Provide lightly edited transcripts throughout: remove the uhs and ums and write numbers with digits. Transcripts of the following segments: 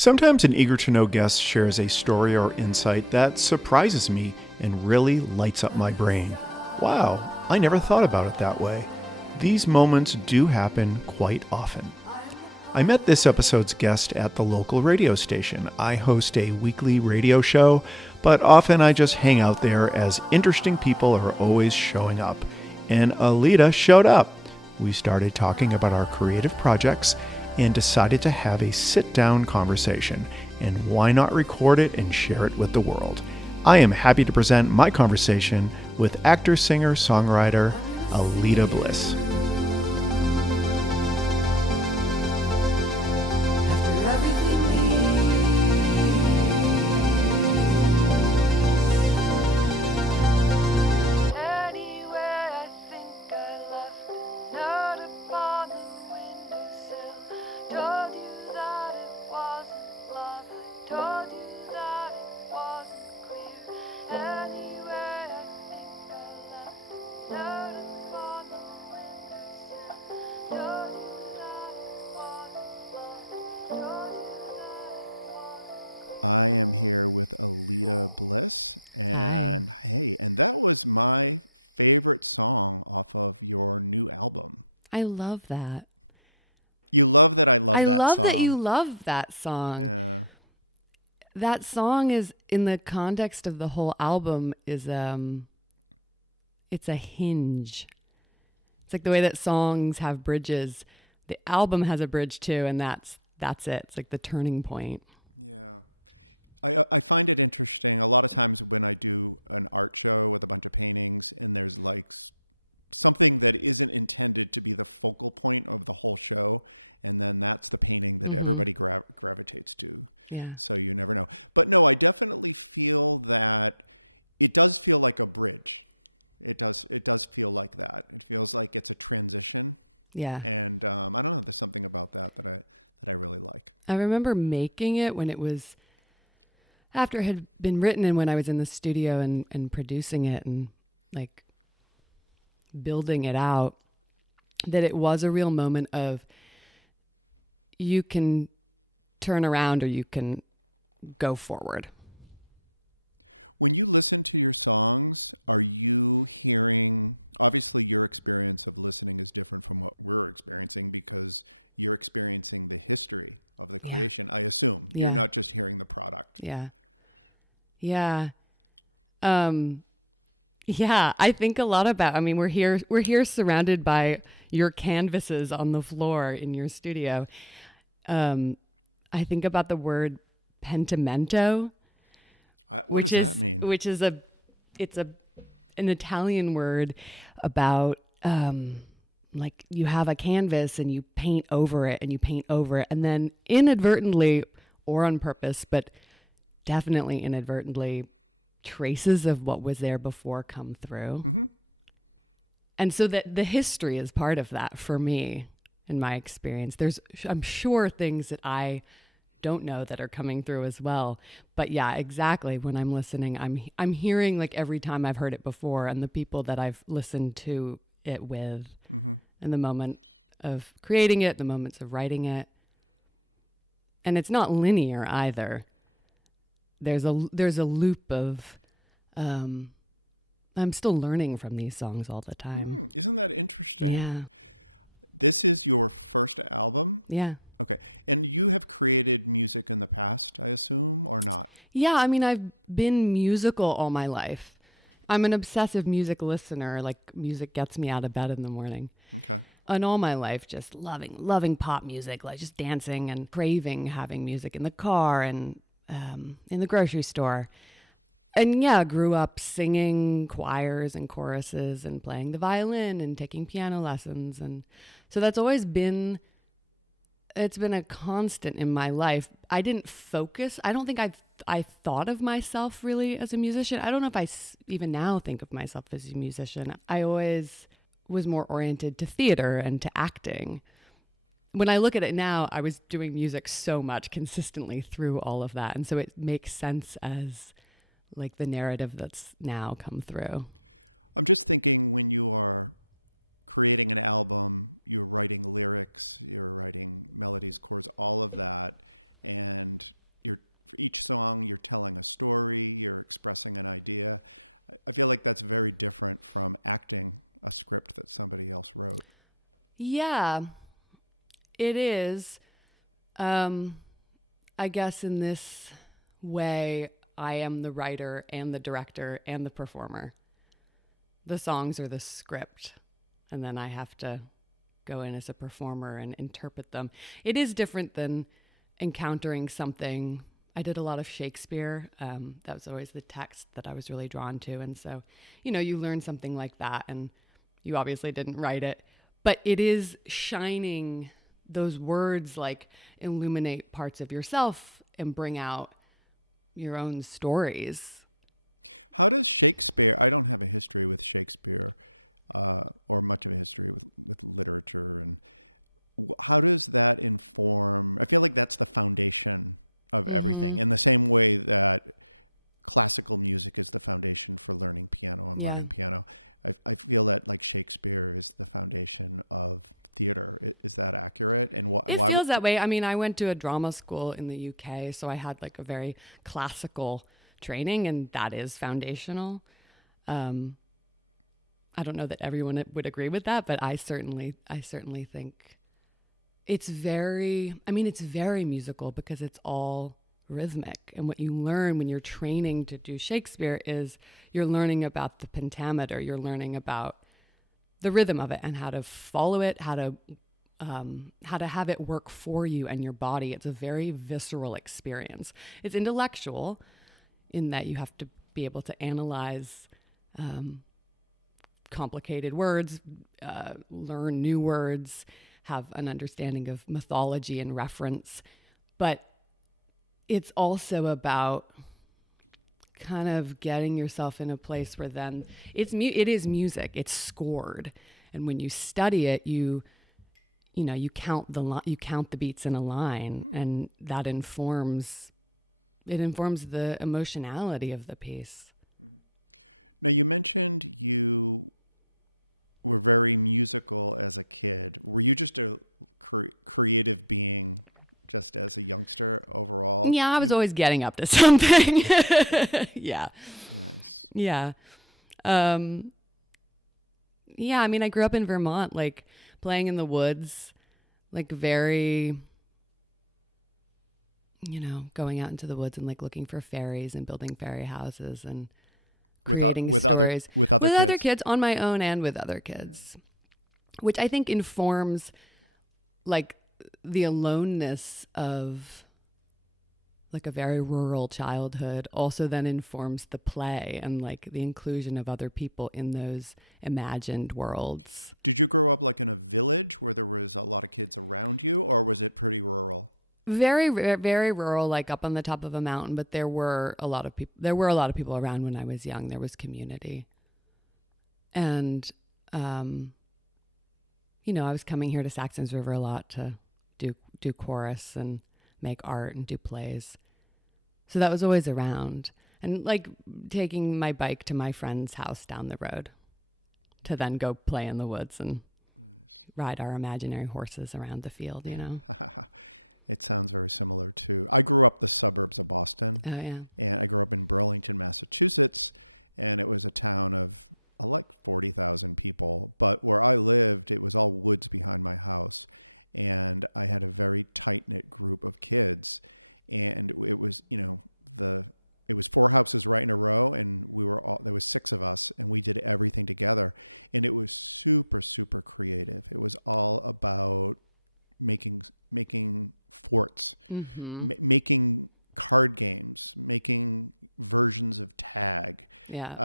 Sometimes an eager to know guest shares a story or insight that surprises me and really lights up my brain. Wow, I never thought about it that way. These moments do happen quite often. I met this episode's guest at the local radio station. I host a weekly radio show, but often I just hang out there as interesting people are always showing up. And Aleda showed up. We started talking about our creative projects and decided to have a sit-down conversation. And why not record it and share it with the world? I am happy to present my conversation with actor, singer, songwriter Aleda Bliss. Hi. I love that. I love that you love that song. That song is in the context of the whole album is it's a hinge. It's like the way that songs have bridges. The album has a bridge too, and that's it. It's like the turning point. Mhm. Yeah. Yeah. I remember making it when it was after it had been written and when I was in the studio and producing it and like building it out, that it was a real moment of you can turn around or you can go forward. Yeah. Yeah. Yeah. Yeah. Um yeah, I think a lot about, I mean, we're here surrounded by your canvases on the floor in your studio. Um I think about the word pentimento, which is a it's a an Italian word about like you have a canvas and you paint over it and you paint over it and then inadvertently or on purpose, but definitely inadvertently traces of what was there before come through. And so that the history is part of that for me in my experience. I'm sure things that I don't know that are coming through as well. But yeah, exactly. When I'm listening, I'm hearing like every time I've heard it before and the people that I've listened to it with and the moment of creating it, the moments of writing it. And it's not linear either. There's a loop of um I'm still learning from these songs all the time. Yeah. Yeah. Yeah, I mean, I've been musical all my life. I'm an obsessive music listener. Like, music gets me out of bed in the morning. And all my life, just loving pop music, like just dancing and craving having music in the car and in the grocery store. And yeah, grew up singing choirs and choruses and playing the violin and taking piano lessons. And so that's always been it's been a constant in my life. I didn't focus. I don't think I thought of myself really as a musician. I don't know if even now think of myself as a musician. I always was more oriented to theater and to acting. When I look at it now, I was doing music so much consistently through all of that. And so it makes sense as like the narrative that's now come through. Yeah, it is. Um, I guess in this way, I am the writer and the director and the performer. The songs are the script, and then I have to go in as a performer and interpret them. It is different than encountering something. I did a lot of Shakespeare. That was always the text that I was really drawn to. And so, you learn something like that, and you obviously didn't write it, but it is shining those words like illuminate parts of yourself and bring out your own stories. Mm-hmm. Yeah. It feels that way. I mean, I went to a drama school in the UK, so I had like a very classical training, and that is foundational. Um, I don't know that everyone would agree with that, but I certainly think it's very, I mean, it's very musical because it's all rhythmic. And what you learn when you're training to do Shakespeare is you're learning about the pentameter, you're learning about the rhythm of it and how to follow it, how to have it work for you and your body. It's a very visceral experience. It's intellectual in that you have to be able to analyze um, complicated words, learn new words, have an understanding of mythology and reference. But it's also about kind of getting yourself in a place where then it is music. It's scored, and when you study it, you count you count the beats in a line, and that informs the emotionality of the piece. Yeah, I was always getting up to something. Yeah. Yeah. Um, yeah, I mean, I grew up in Vermont, like playing in the woods, like very, going out into the woods and like looking for fairies and building fairy houses and creating stories with other kids on my own and with other kids, which I think informs like the aloneness of like a very rural childhood also then informs the play and like the inclusion of other people in those imagined worlds. Very rural, like up on the top of a mountain, but there were a lot of people around when I was young. There was community. And um I was coming here to Saxon's River a lot to do chorus and make art and do plays. So that was always around. And like taking my bike to my friend's house down the road to then go play in the woods and ride our imaginary horses around the field. Oh, yeah. Mm-hmm. Yeah.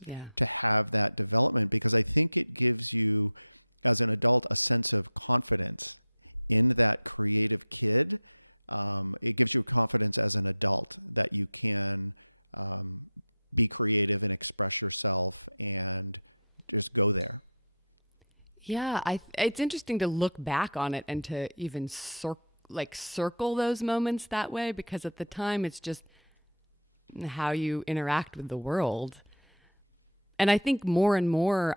Yeah. Yeah, it's interesting to look back on it and to even circle those moments that way, because at the time it's just how you interact with the world. And I think more and more,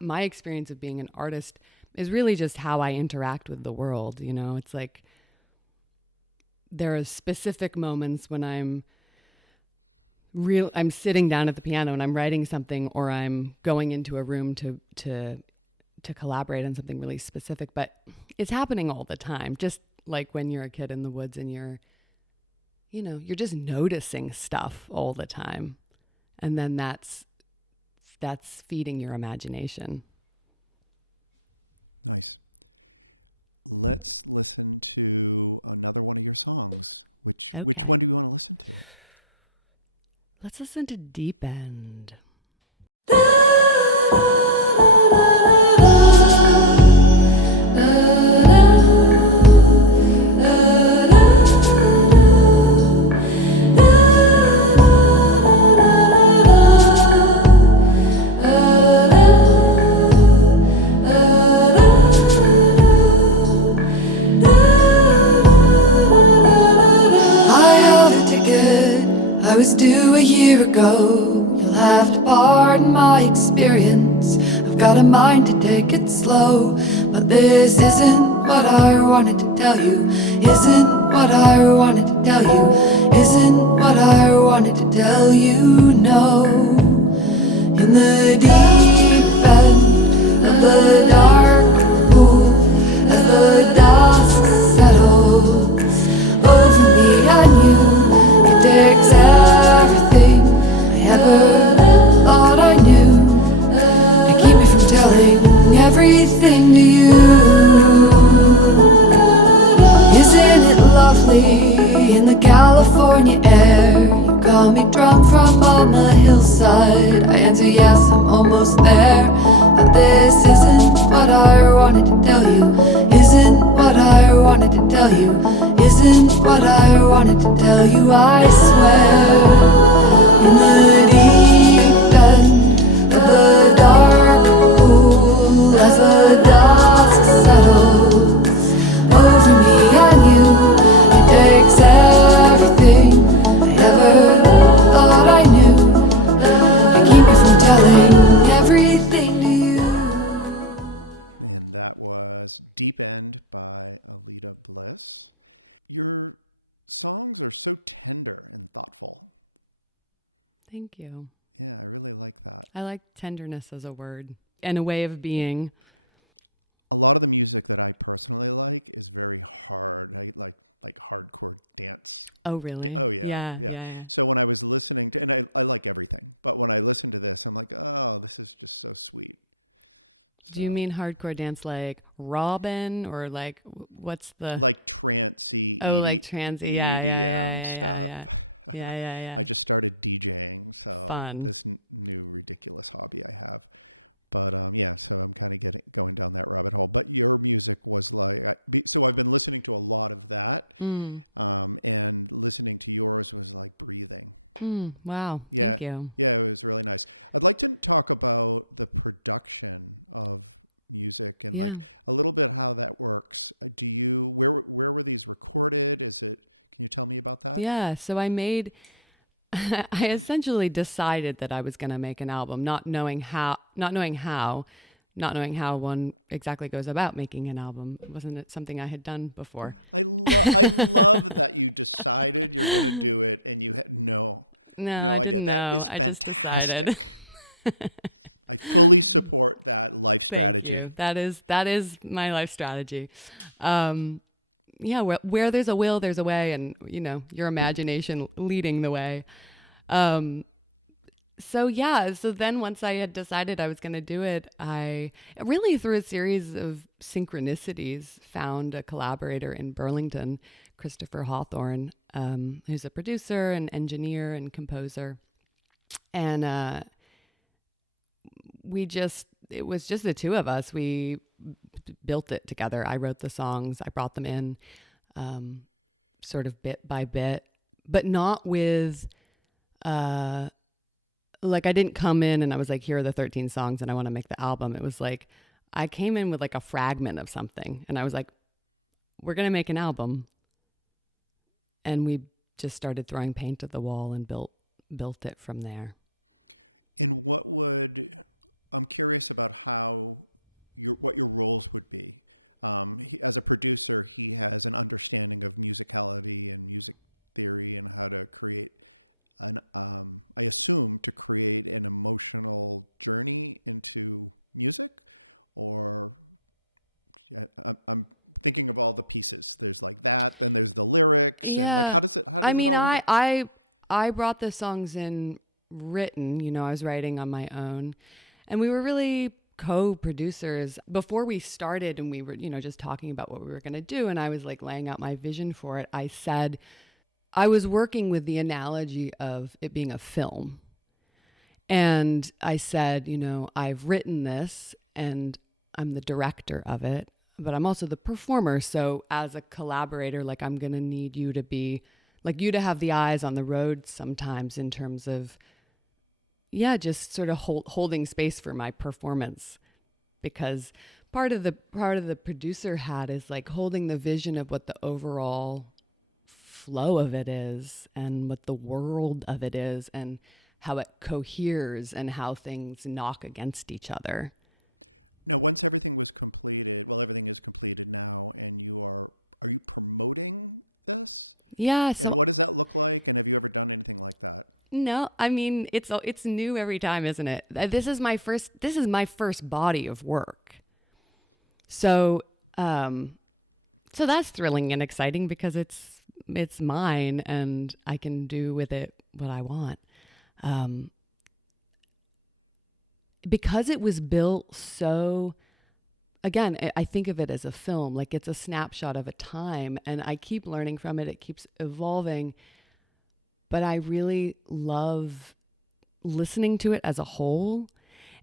my experience of being an artist is really just how I interact with the world. You know, it's like there are specific moments when I'm sitting down at the piano and I'm writing something, or I'm going into a room to collaborate on something really specific, but it's happening all the time. Just like when you're a kid in the woods and you're just noticing stuff all the time. And then that's feeding your imagination. Okay. Let's listen to Deep End. I was due a year ago. You'll have to pardon my experience. I've got a mind to take it slow, but this isn't what I wanted to tell you. Isn't what I wanted to tell you. Isn't what I wanted to tell you. No. In the deep end of the dark pool, as the dusk settles over me and you, it takes everything I ever thought I knew to keep me from telling everything to you. Isn't it lovely in the California air? You call me drunk from on the hillside. I answer yes, I'm almost there. But this isn't what I wanted to tell you. Isn't what I wanted to tell you. Isn't what I wanted to tell you, I swear. In the deep end of the dark pool, as the dusk settles over me and you, it takes everything I ever thought I knew to keep me from telling everything to you. Thank you. I like tenderness as a word and a way of being. Oh, really? Yeah, yeah, yeah. Do you mean hardcore dance like Robin, or like what's the? Oh, like transy. Yeah, yeah, yeah, yeah, yeah, yeah. Yeah, yeah, yeah. Fun. Mm. Mm. Wow. Thank you. Yeah. Yeah. So I essentially decided that I was going to make an album, not knowing how one exactly goes about making an album. Wasn't it something I had done before? No, I didn't know. I just decided. Thank you. That is my life strategy. Um, yeah, where there's a will, there's a way, and your imagination leading the way. Um, so yeah, so then once I had decided I was going to do it, I really through a series of synchronicities found a collaborator in Burlington, Christopher Hawthorne, who's a producer and engineer and composer, and it was just the two of us. We built it together. I wrote the songs, I brought them in, um, sort of bit by bit, but not with like I didn't come in and I was like, here are the 13 songs and I want to make the album. It was like I came in with like a fragment of something, and I was like, we're going to make an album. And we just started throwing paint at the wall and built it from there. Yeah. I mean, I brought the songs in written, I was writing on my own, and we were really co-producers before we started, and we were, just talking about what we were going to do, and I was like laying out my vision for it. I said I was working with the analogy of it being a film. And I said, I've written this and I'm the director of it, but I'm also the performer. So as a collaborator, like I'm going to need you to be like you to have the eyes on the road sometimes in terms of, yeah, just sort of holding space for my performance, because part of the producer hat is like holding the vision of what the overall flow of it is and what the world of it is and how it coheres and how things knock against each other. Yeah, so no, I mean it's new every time, isn't it? This is my first body of work. So so that's thrilling and exciting because it's mine and I can do with it what I want. Um because it was built so, again, I think of it as a film, like it's a snapshot of a time, and I keep learning from it. It keeps evolving, but I really love listening to it as a whole.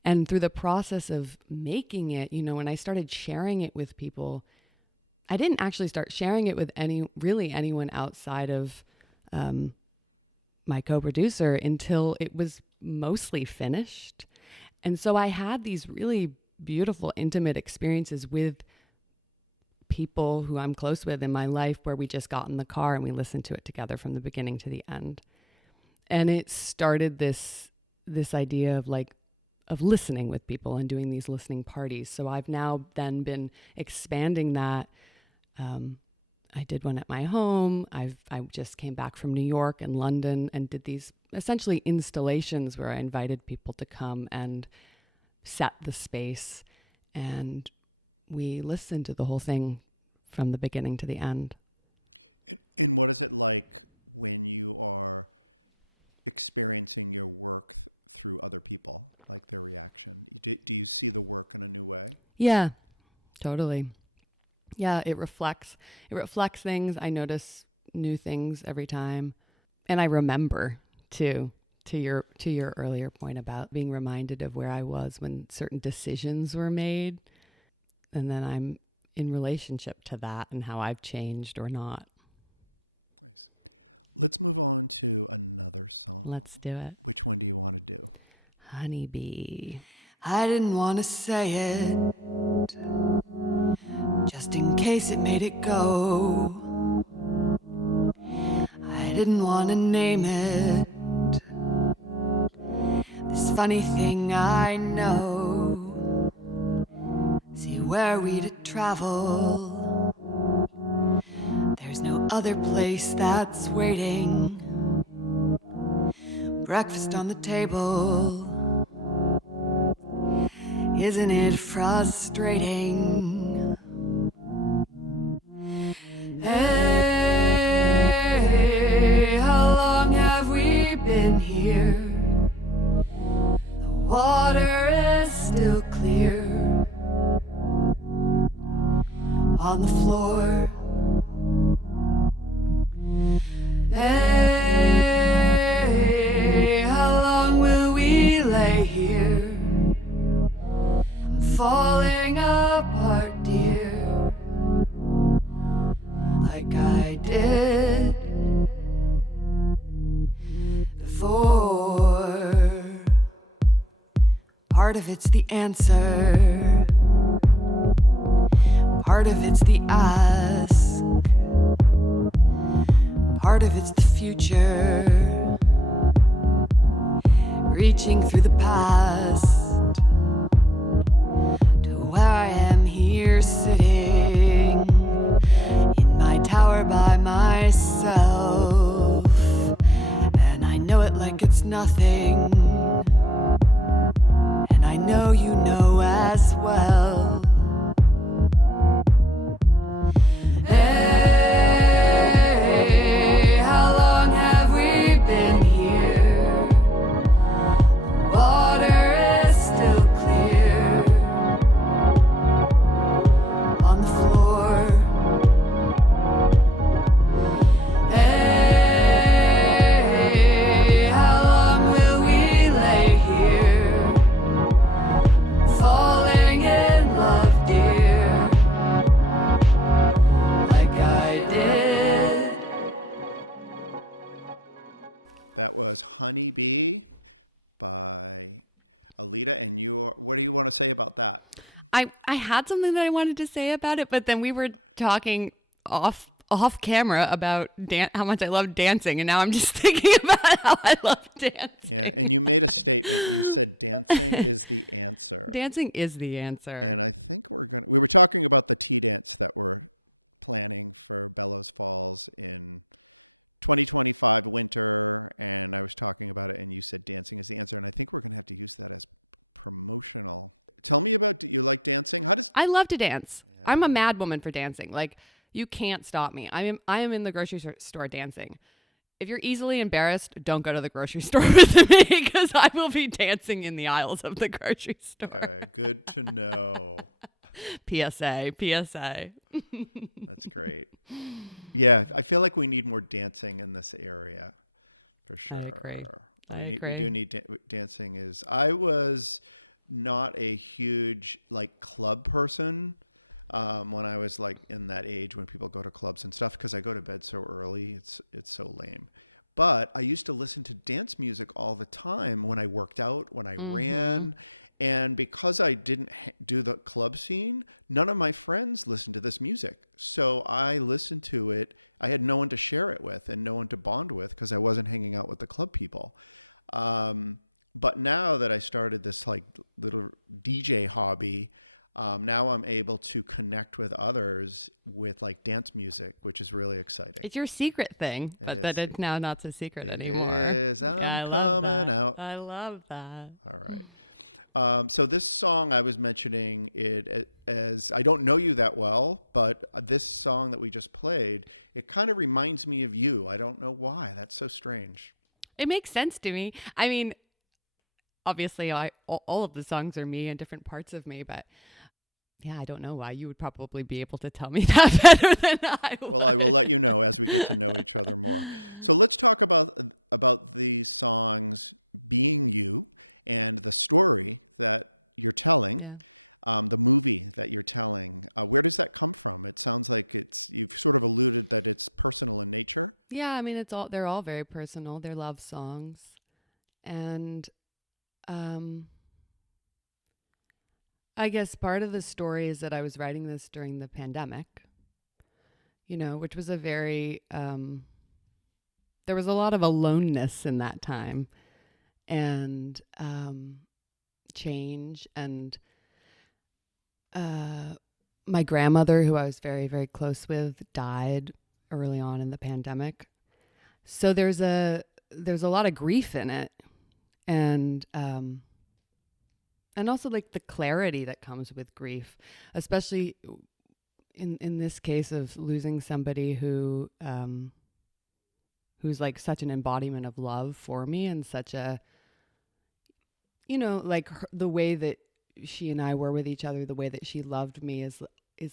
And through the process of making it, when I started sharing it with people, I didn't actually start sharing it with anyone outside of my co-producer until it was mostly finished. And so I had these really beautiful, intimate experiences with people who I'm close with in my life where we just got in the car and we listened to it together from the beginning to the end. And it started this idea of listening with people and doing these listening parties. So I've now then been expanding that. I did one at my home. I just came back from New York and London and did these essentially installations where I invited people to come and set the space, and we listened to the whole thing from the beginning to the end. Yeah, totally. Yeah, it reflects things. I notice new things every time, and I remember too. To your earlier point about being reminded of where I was when certain decisions were made, and then I'm in relationship to that and how I've changed or not. Let's do it. Honeybee. I didn't want to say it, just in case it made it go. I didn't want to name it, this funny thing I know. See where we'd travel, there's no other place that's waiting. Breakfast on the table, isn't it frustrating? Hey, how long have we been here? The water is still clear on the floor. Hey, how long will we lay here? I'm falling apart, dear, like I did before. Part of it's the answer, Part of it's the ask, part of it's the future, reaching through the past to where I am here sitting in my tower by myself, and I know it like it's nothing, and I know you know as well. Hey, how long have we been here? The water is still clear on the floor. Hey, how long will we lay here, falling in love, dear, like I did? I had something that I wanted to say about it, but then we were talking off camera about how much I love dancing, and now I'm just thinking about how I love dancing. Dancing is the answer. I love to dance. I'm a mad woman for dancing. Like, you can't stop me. I am in the grocery store dancing. If you're easily embarrassed, don't go to the grocery store with me because I will be dancing in the aisles of the grocery store. Good to know. PSA, PSA. That's great. Yeah, I feel like we need more dancing in this area, for sure. I agree. I We agree. do need dancing. I was not a huge like club person when I was like in that age when people go to clubs and stuff because I go to bed so early. It's so lame. But I used to listen to dance music all the time when I worked out, when I ran. And because I didn't do the club scene, none of my friends listened to this music. So I listened to it. I had no one to share it with and no one to bond with because I wasn't hanging out with the club people. But now that I started this like little DJ hobby, now I'm able to connect with others with like dance music, which is really exciting. It's your secret thing, but is. that it's now not so secret anymore. Is, and Yeah, I I'm love coming that. out. I love that. All right. So this song I was mentioning it as I don't know you that well, but this song that we just played, it kind of reminds me of you. I don't know why. That's so strange. It makes sense to me. I mean, obviously, all of the songs are me and different parts of me, but yeah, I don't know why. You would probably be able to tell me that better than I Well, I will. would. Yeah. Yeah, I mean they're all very personal. They're love songs. And um I guess part of the story is that I was writing this during the pandemic, which was a very there was a lot of aloneness in that time and change and my grandmother, who I was very, very close with, died early on in the pandemic. So there's a lot of grief in it, and also like the clarity that comes with grief, especially in this case of losing somebody who's like such an embodiment of love for me, and such a like the way that she and I were with each other, the way that she loved me is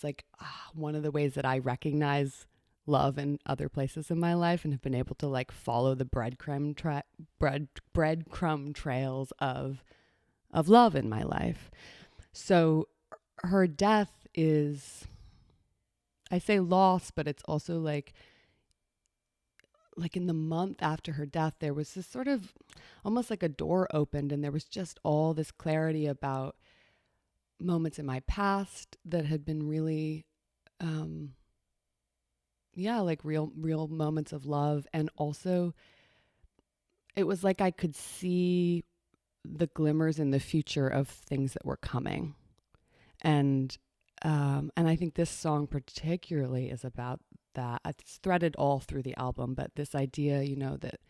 like one of the ways that I recognize love in other places in my life and have been able to like follow the breadcrumb trails of love in my life. So her death is, I say loss, but it's also like in the month after her death, there was this sort of almost like a door opened, and there was just all this clarity about moments in my past that had been really yeah, like real moments of love. And also it was like I could see the glimmers in the future of things that were coming. And I think this song particularly is about that. It's threaded all through the album, but this idea, that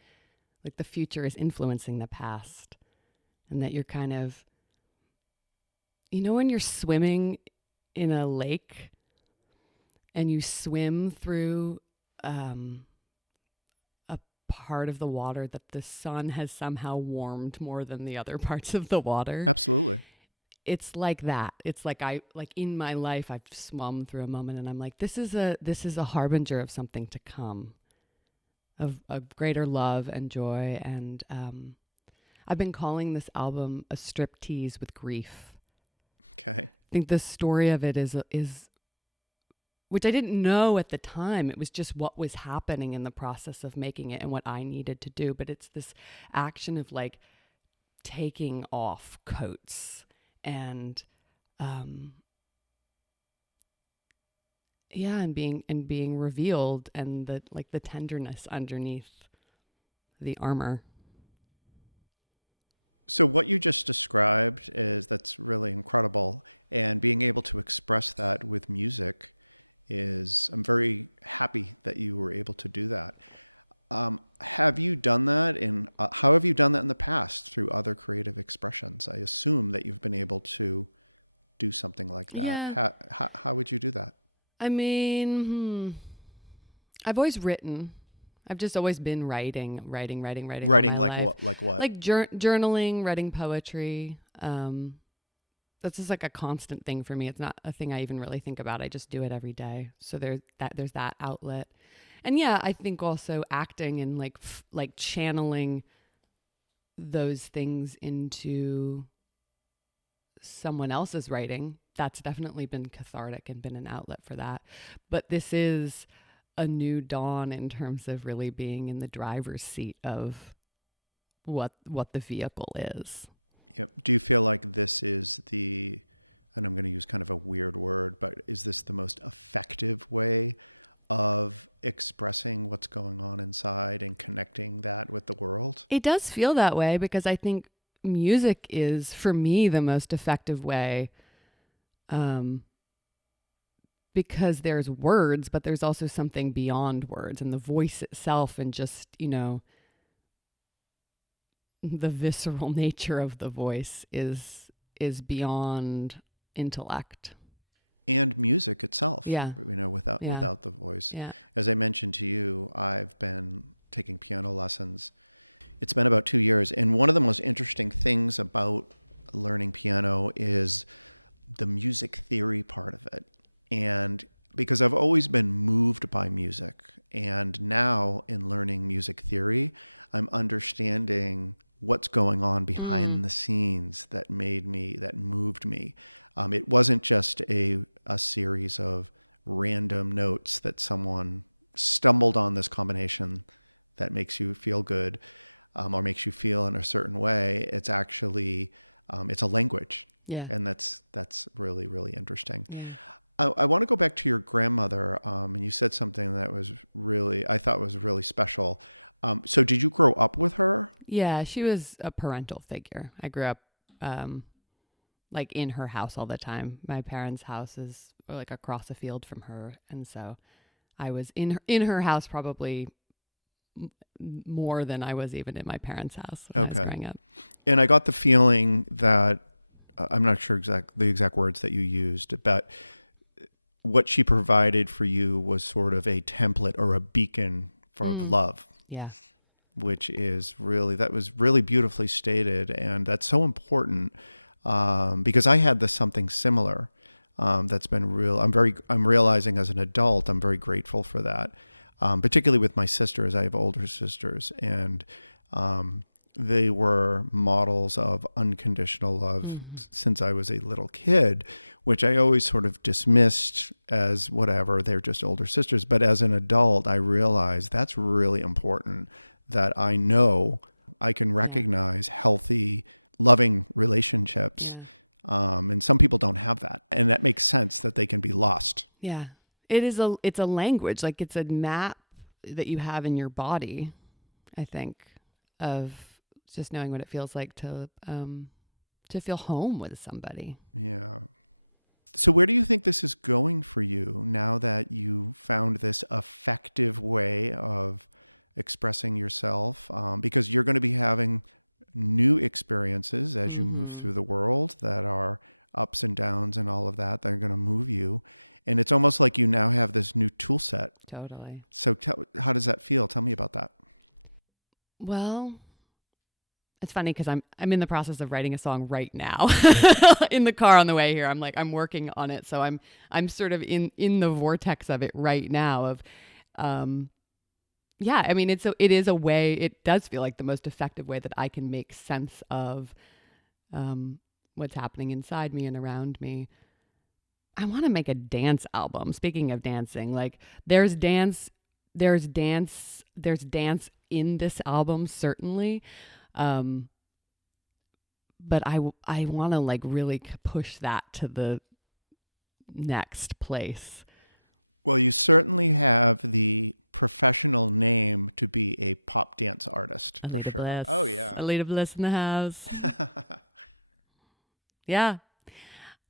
like the future is influencing the past, and that you're kind of, when you're swimming in a lake and you swim through um, a part of the water that the sun has somehow warmed more than the other parts of the water. It's like that. It's like in my life I've swum through a moment and I'm like, this is a harbinger of something to come, of greater love and joy. And I've been calling this album a striptease with grief. I think the story of it is which I didn't know at the time. It was just what was happening in the process of making it and what I needed to do. But it's this action of like taking off coats and um yeah, and being revealed, and the tenderness underneath the armor. Yeah, I mean, I've always written. I've just always been writing all Writing my like life. what? Like what? Like journaling, writing poetry. That's just like a constant thing for me. It's not a thing I even really think about. I just do it every day. So there's that outlet. And yeah, I think also acting and like channeling those things into someone else's writing. That's definitely been cathartic and been an outlet for that. But this is a new dawn in terms of really being in the driver's seat of what the vehicle is. It does feel that way because I think music is, for me, the most effective way, um, because there's words, but there's also something beyond words, and the voice itself, and just, the visceral nature of the voice is beyond intellect. Yeah, yeah, yeah. Mm, yeah, yeah. Yeah, she was a parental figure. I grew up um, like in her house all the time. My parents' house is like across the field from her, and so I was in her house probably m- more than I was even in my parents' house when I was Okay. growing up. And I got the feeling that I'm not sure the exact words that you used, but what she provided for you was sort of a template or a beacon for Mm, love, yeah, which is really, that was really beautifully stated, and that's so important, because I had this something similar. That's been real. I'm realizing as an adult, I'm very grateful for that, particularly with my sisters. I have older sisters, and um, they were models of unconditional love hmm, since I was a little kid, which I always sort of dismissed as whatever. They're just older sisters. But as an adult, I realized that's really important, that I know. yeah, yeah, yeah. it's a language, like it's a map that you have in your body, I think, of just knowing what it feels like to feel home with somebody. Mhm. Totally. Well, it's funny because I'm in the process of writing a song right now in the car on the way here. I'm working on it, so I'm sort of in the vortex of it right now. Of um, yeah, I mean it is a way. It does feel like the most effective way that I can make sense of what's happening inside me and around me. I want to make a dance album. Speaking of dancing, like there's dance, there's dance in this album certainly. Um, but I want to like really push that to the next place. Aleda Bliss, Aleda Bliss in the house. Yeah,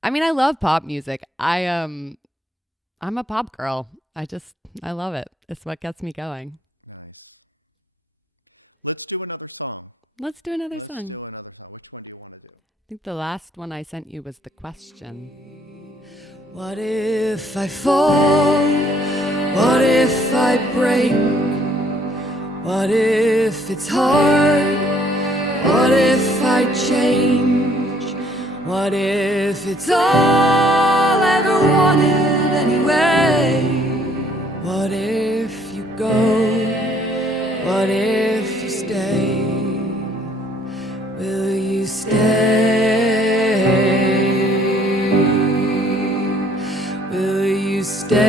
I mean I love pop music. I'm a pop girl. I love it. It's what gets me going. Let's do another song. I think the last one I sent you was the question. What if I fall? What if I break? What if it's hard? What if I change? What if it's all I ever wanted anyway? What if you go? What if you stay? Will you stay? Will you stay?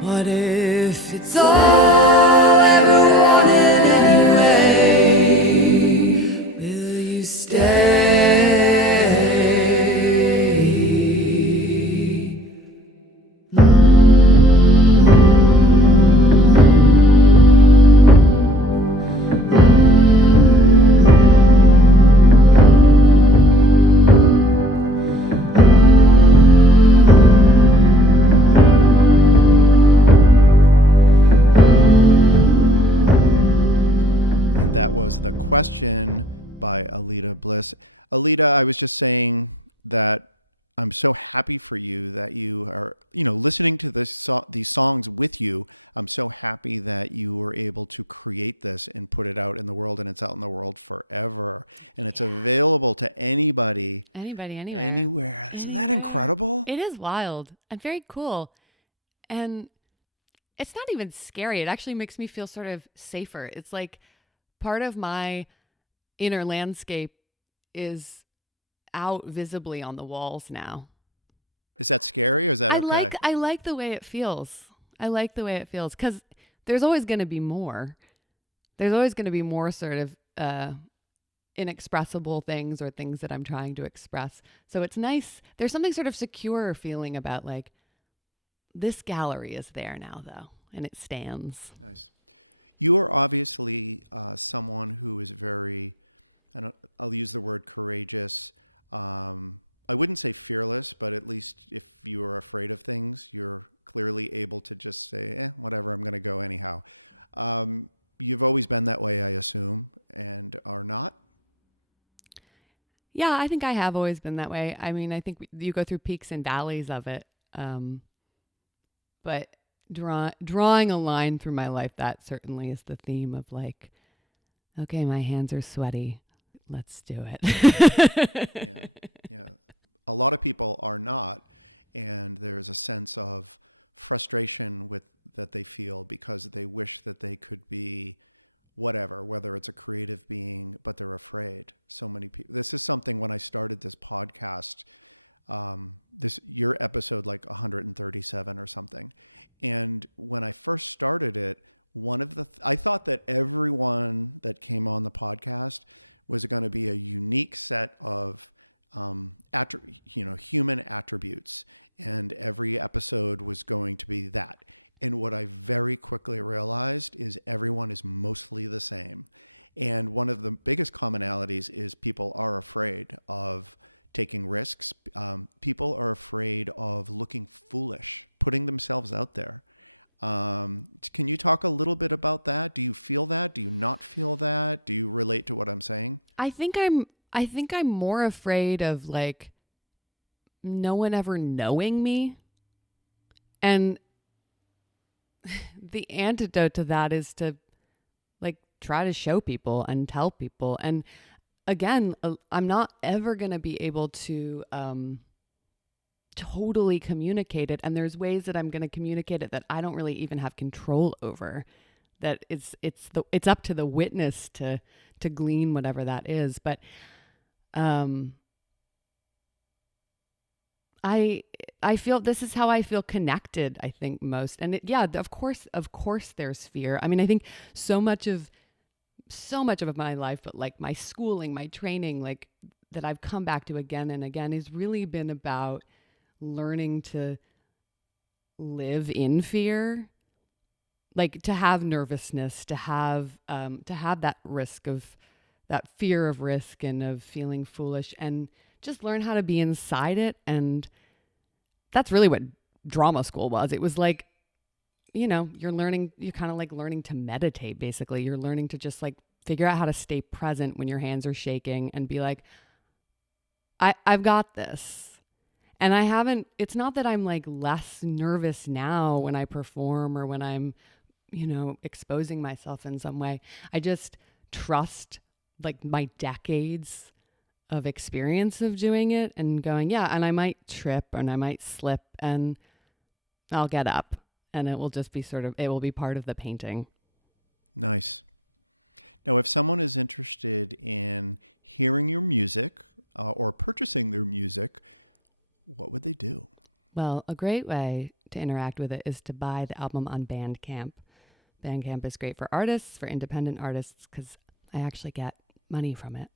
What if it's all I ever wanted anyway? Will you stay? Yeah. Anybody, anywhere. Anywhere. It is wild and very cool. And it's not even scary. It actually makes me feel sort of safer. It's like part of my inner landscape is out visibly on the walls now. I like the way it feels. I like the way it feels cuz there's always going to be more. There's always going to be more sort of inexpressible things or things that I'm trying to express. So it's nice. There's something sort of secure feeling about like this gallery is there now though and it stands. Yeah, I think I have always been that way. I mean, I think you go through peaks and valleys of it. Um, but drawing a line through my life, that certainly is the theme of like, okay, my hands are sweaty. Let's do it. I think I'm more afraid of like no one ever knowing me. And the antidote to that is to like try to show people and tell people. And again, I'm not ever going to be able to totally communicate it. And there's ways that I'm going to communicate it that I don't really even have control over. That it's up to the witness to glean whatever that is. But I feel this is how I feel connected, I think, most. And of course there's fear. I mean, I think so much of my life, but like my schooling, my training, like that I've come back to again and again has really been about learning to live in fear, like to have nervousness, to have that risk of that fear of risk and of feeling foolish, and just learn how to be inside it. And that's really what drama school was. It was like, you're kind of like learning to meditate, basically. You're learning to just like figure out how to stay present when your hands are shaking and be like, I've got this. And it's not that I'm like less nervous now when I perform or when I'm, exposing myself in some way. I just trust like my decades of experience of doing it and going, and I might trip and I might slip and I'll get up and it will just be it will be part of the painting. Well, a great way to interact with it is to buy the album on Bandcamp. Bandcamp is great for artists, for independent artists, because I actually get money from it.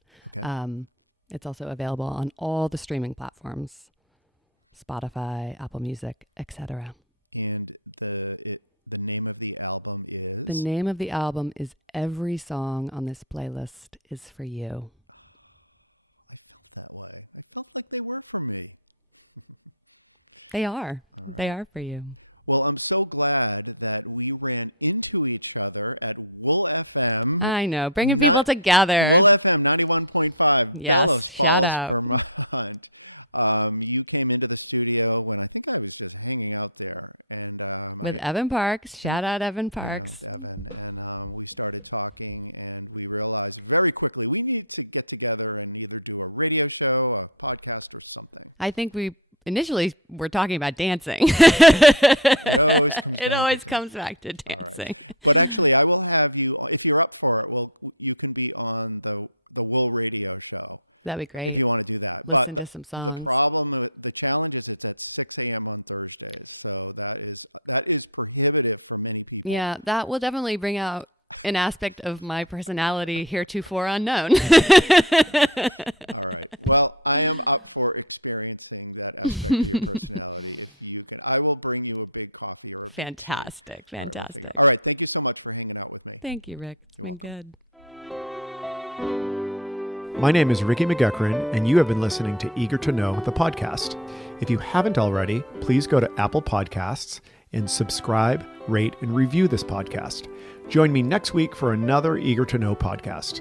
It's also available on all the streaming platforms, Spotify, Apple Music, etc. The name of the album is Every Song on This Playlist is for You. They are for you. I know, bringing people together. Yes, shout out. With Evan Parks, shout out Evan Parks. I think we initially were talking about dancing. It always comes back to dancing. That'd be great. Listen to some songs. Yeah, that will definitely bring out an aspect of my personality heretofore unknown. Fantastic. Thank you, Rick. It's been good. My name is Ricky McGuckran, and you have been listening to Eager to Know, the podcast. If you haven't already, please go to Apple Podcasts and subscribe, rate, and review this podcast. Join me next week for another Eager to Know podcast.